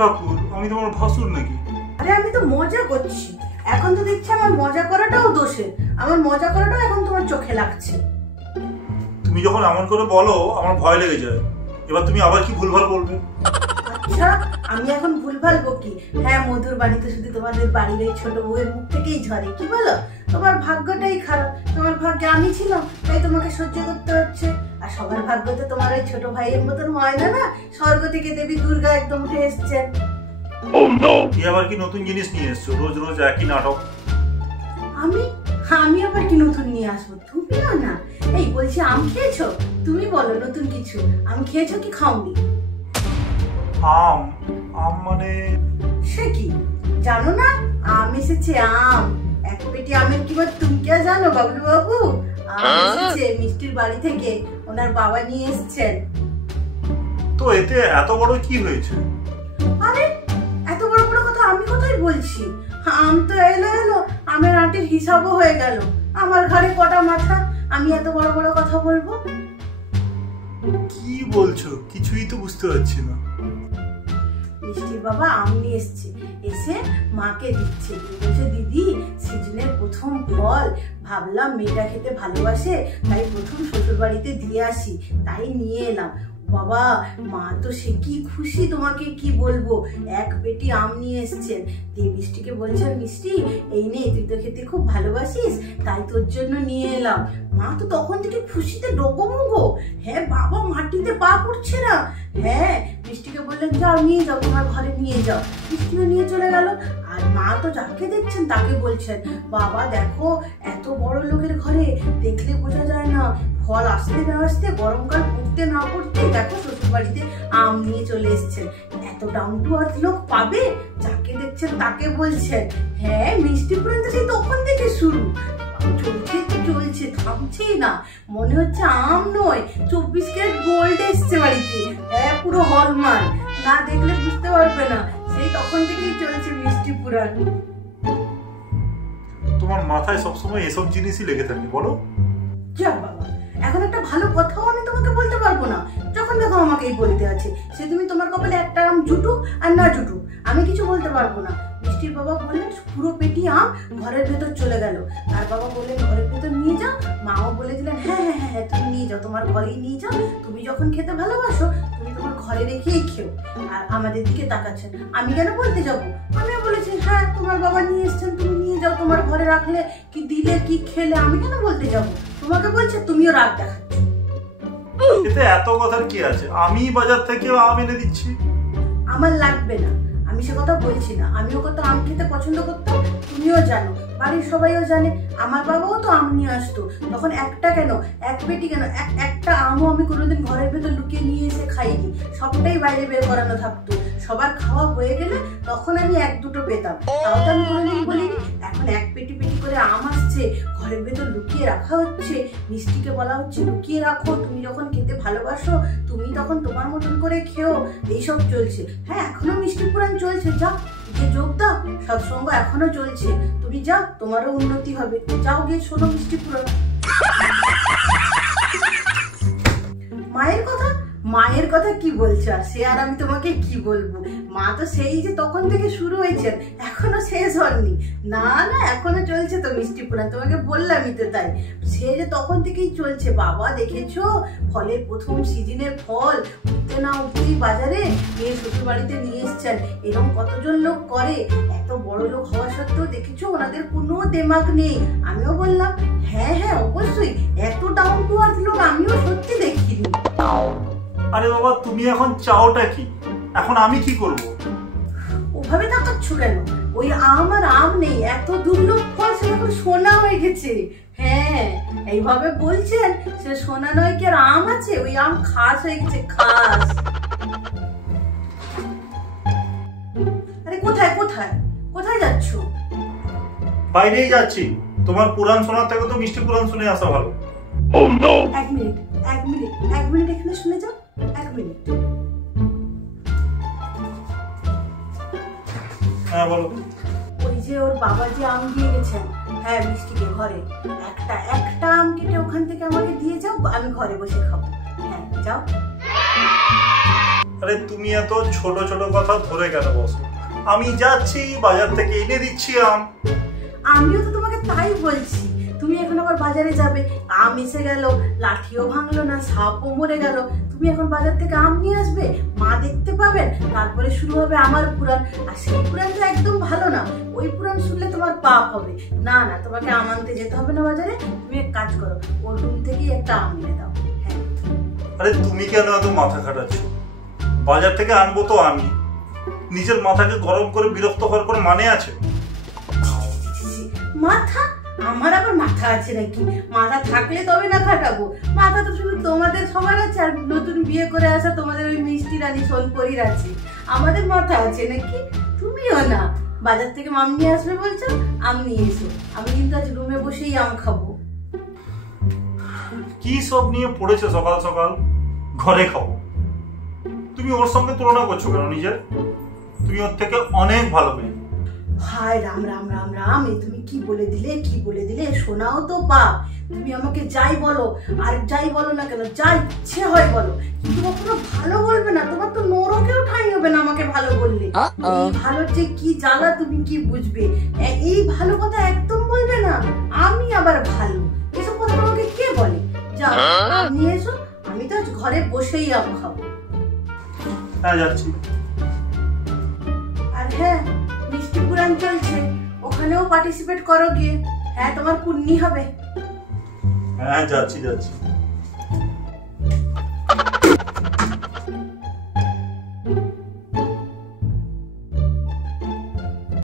ঠাকুর, আমি তোমার ভাসুর নাকি? আরে আমি তো মজা করছি। এখন তো দেখছি আমার মজা করাটাও দোষের। আমার মজা করাটাও এখন তোমার চোখে লাগছে। তুমি যখন এমন করে বলো আমার ভয় লেগে যায়। এবার তুমি আবার কি ভুলভাল বলবে? আচ্ছা, আমি এখন ভুলভাল বকি? হ্যাঁ, মধুর বাড়িতে শুধু তোমাদের বাড়ির এই ছোট বউয়ের মুখ থেকেই ঝরে। কি বলো? তোমার ভাগ্যটাই খারাপ। তোমার ভাগ্যে আমি ছিলাম, তাই তোমাকে সহ্য করতে হচ্ছে। আর সবার ভাগ্য তো তোমার ওই ছোট ভাইয়ের মতন হয় না। না, স্বর্গ থেকে দেবী দুর্গা একদম উঠে এসছেন। কি আবার কি নতুন জিনিস নিয়ে এসছো? রোজ রোজ একই নাটক। আমি আবার কি নতুন নিয়ে আসবো? তুমিও না। এই বলছি, আম খেয়েছো? তুমি বলো নতুন কিছু। আম খেয়েছো কি খাওনি? আম? আম মানে? সে কি জানো না? আম এসেছে, আম। এক পেটি আমের কি তুমি কে জানো বাবলু বাবু? আম এসেছে মিষ্টির বাড়ি থেকে, ওনার বাবা নিয়ে এসেছেন। তো এতে এত বড় কি হয়েছে? আরে এত বড় বড় কথা আমি কোথায় বলছি? আম তো এলো, আমের আটির হিসাবও হয়ে গেল। আমার ঘরে কটা মাথা, আমি এত বড় বড় কথা বলবো? কি বলছো? কিছুই তো বুঝতে পারছি না। মিষ্টির বাবা আম নিয়ে এসছে, এসে মাকে দিচ্ছে। বলছে দিদি, সিজনের প্রথম ফল, ভাবলাম মেয়েটা খেতে ভালোবাসে, তাই প্রথম শ্বশুর বাড়িতে দিয়ে আসি, তাই নিয়ে এলাম। বাবা, মা তো সে কি খুশি, তোমাকে কি বলবো। এক পেটি আম নিয়ে এসছেন, দিয়ে মিষ্টিকে বলছেন, মিষ্টি এই নে, তুই তো খেতে খুব ভালোবাসিস, তাই তোর জন্য নিয়ে এলাম। মা তো তখন থেকে খুশিতে ডগমগো। হ্যাঁ বাবা, মাটিতে পা পড়ছে না। হ্যাঁ, মিষ্টিকে বললেন যাও নিয়ে যাও, তোমার ঘরে নিয়ে যাও। মিষ্টিও নিয়ে চলে গেল। আর মা তো যাকে দেখছেন তাকে বলছেন, বাবা দেখো, এত বড় লোকের ঘরে দেখলে বোঝা যায় না, ফল আসতে না আসতে, গরমকাল পড়তে না পড়তে দেখো শ্বশুর বাড়িতে আম নিয়ে চলে এসছেন। এত ডাউন টু আর্থ লোক পাবে? যাকে দেখছেন তাকে বলছেন। হ্যাঁ, মিষ্টি পর্যন্ত সেই তখন থেকে শুরু, চলছে, থামছেই না। মনে হচ্ছে আম নয়, 24 ক্যারেট গোল্ড এসছে বাড়িতে। হ্যাঁ, পুরো হলমার্ক, না দেখলে বুঝতে পারবে না। সেই তখন থেকেই চলছে মিষ্টি পুরাণ। তোমার মাথায় সবসময় এসব জিনিসই লেগে থাকে, বলো? যা বাবা, এখন একটা ভালো কথাও আমি তোমাকে বলতে পারবো না। যখন দেখো আমাকেই বলতে আছে। সে তুমি তোমার কপালে একটা আম জুটুক আর না জুটুক, আমি কিছু বলতে পারবো না। মিষ্টির বাবা বললেন পুরো পেটি আম ঘরের ভেতর চলে গেল। তার বাবা বললেন ঘরের ভেতর নিয়ে যাও। মাও বলে দিলেন হ্যাঁ হ্যাঁ হ্যাঁ, তুমি নিয়ে যাও, তোমার ঘরেই নিয়ে যাও। তুমি যখন খেতে ভালোবাসো, তুমি তোমার ঘরে রেখেই খেও। আর আমাদের দিকে তাকাচ্ছেন, আমি কেন বলতে যাবো? আমিও বলেছি হ্যাঁ, তোমার বাবা নিয়ে এসছেন, তুমি নিয়ে যাও, তোমার ঘরে রাখলে কি, দিলে কি, খেলে, আমি কেন বলতে যাবো? তোমাকে বলছে, তুমিও রাগ দেখাচ্ছ। এতে এত কথার কি আছে? আমি বাজার থেকে আম এনে দিচ্ছি। আমার লাগবে না, আমি সে কথা বলছি না। আমিও কত আম খেতে পছন্দ করতাম, তুমিও জানো, বাড়ির সবাইও জানে। আমার বাবাও তো আম নিয়ে আসতো, তখন একটা কেন, এক পেটি কেন, একটা আমও আমি কোনোদিন ঘরের ভেতর লুকিয়ে নিয়ে এসে খাইনি। সবটাই বাইরে বের করানো থাকতো। সবার খাওয়া হয়ে গেলে তখন আমি এক দুটো পেতাম, তাও তো আমি কোনোদিন বলিনি। এখন এক পেটি পেটি করে আম আসছে, ঘরের ভেতর লুকিয়ে রাখা হচ্ছে। মিষ্টিকে বলা হচ্ছে লুকিয়ে রাখো, তুমি যখন খেতে ভালোবাসো তুমি তখন তোমার মতন করে খেও। এইসব চলছে। হ্যাঁ, এখনো মিষ্টি পুরাণ চলছে। যাও গিয়ে যোগ দাও, সৎসঙ্গ এখনো চলছে। তুমি যাও, তোমারও উন্নতি হবে। যাও গিয়ে শোনো মিষ্টি পুরাণ। মায়ের কথা কি বলছো? আর সে আর আমি তোমাকে কি বলবো? মা তো সেই যে তখন থেকে শুরু হয়েছেন, এখনো শেষ হননি। না না, এখনো চলছে তো মিষ্টি পুরাণ, তোমাকে বললামই তো। তাই সে যে তখন থেকেই চলছে। বাবা দেখেছো, ফলের প্রথম সিজনের ফল উঠতে না উঠতেই বাজারে মেয়ে শ্বশুর বাড়িতে নিয়ে এসছেন। এরকম কতজন লোক করে? এত বড় লোক হওয়া সত্ত্বেও দেখেছো ওনাদের কোনো দেমাগ নেই। আমিও বললাম হ্যাঁ হ্যাঁ অবশ্যই, এত ডাউন টু আর্থ লোক আমিও সত্যি দেখিনি। আরে বাবা, তুমি এখন চাওটা কি? এখন আমি কি করব? ওভাবে তাকাচ্ছ কেন? ওই আম আর আম নেই, এত দুর্লভ ফল সে এখন সোনা হয়ে গেছে। হ্যাঁ, এইভাবে বলছেন, সে সোনা নয় কি আর আম আছে? ওই আম খাস হয়ে গেছে, খাস। আরে কোথায় কোথায় কোথায় যাচ্ছ? বাইরেই যাচ্ছি। তোমার পুরাণ শোনার থেকে তো মিষ্টি পুরাণ শুনে আসা ভালো। এক মিনিট এখানে শুনে যাও। এক মিনিট। হ্যাঁ বলো। ওই যে ওর বাবা যে আম দিয়ে গেছেন, হ্যাঁ মিষ্টিকে ঘরে, একটা আম কেটে ওখান থেকে আমাকে দিয়ে যাও, আমি ঘরে বসে খাবো। হ্যাঁ যাও। আরে তুমি এত ছোট ছোট কথা ধরে কেন বসো? আমি যাচ্ছি, বাজার থেকে এনে দিচ্ছি আম। আমিও তো তোমাকে তাই বলছি, তুমি এখন আবার বাজারে যাবে, আম এসে গেল, লাঠিও ভাঙলো না, সাপও মরে গেল, তুমি এখন বাজার থেকে আম নিয়ে আসবে, মা দেখতে পাবেন, তারপরে শুরু হবে আমার পুরাণ। আর সেই পুরাণটা একদম ভালো না, ওই পুরাণ শুনলে তোমার পাপ হবে। না না, তোমাকে আম আনতে যেতে হবে না বাজারে, তুমি এক কাজ করো, ওর রুম থেকেই একটা আম নিয়ে দাও। হ্যাঁ। আরে তুমি কেন এত মাথা খাটাচ্ছ? বাজার থেকে আনবো তো আমি, নিজের মাথাকে গরম করে বিরক্ত হওয়ার কোনো মানে আছে? মাথা? আমার আবার মাথা আছে নাকি? মাথা থাকলে তবে না খাটাবো, মাথা তো শুধু তোমাদের সবার আছে, আর নতুন বিয়ে করে আসা তোমাদের ওই মিষ্টি রানী সোনপরির আছে। আমাদের মাথা আছে নাকি? তুমিও না, বাজার থেকে আম নিয়ে আসবে বলছো, আম নিয়ে এসো, আমি কিন্তু আজ রুমে বসেই আম খাবো। কি সব নিয়ে পড়েছো সকাল সকাল? ঘরে খাবো। তুমি ওর সঙ্গে তুলনা করছো কেন নিজের? তুমি ওর থেকে অনেক ভালো মেয়ে। হায় রাম রাম রাম রাম, এ তুমি কি বলে দিলে, কি বলে দিলে, শোনাও তো পাপ। তুমি আমাকে যাই বলো, আর যাই বলো না কেন, যা ইচ্ছে হয় বলো, কিন্তু কখনো ভালো বলবে না। তোমার তো নরকেও ঠাঁই হবে না আমাকে ভালো বললে। এই ভালোর যে কি জ্বালা তুমি কি বুঝবে? এই ভালো কথা একদম বলবে না। আমি আবার ভালো, এসব কথা আমাকে কে বলে? যাও আম নিয়ে এসো, আমি তো আজ ঘরে বসেই আম খাবো। হ্যাঁ যাচ্ছি। আর হ্যাঁ, মিষ্টি পুরাণ চলছে, ওখানেও পার্টিসিপেট করো গিয়ে। হ্যাঁ, তোমার পুণ্যি হবে। হ্যাঁ যাচ্ছি যাচ্ছি।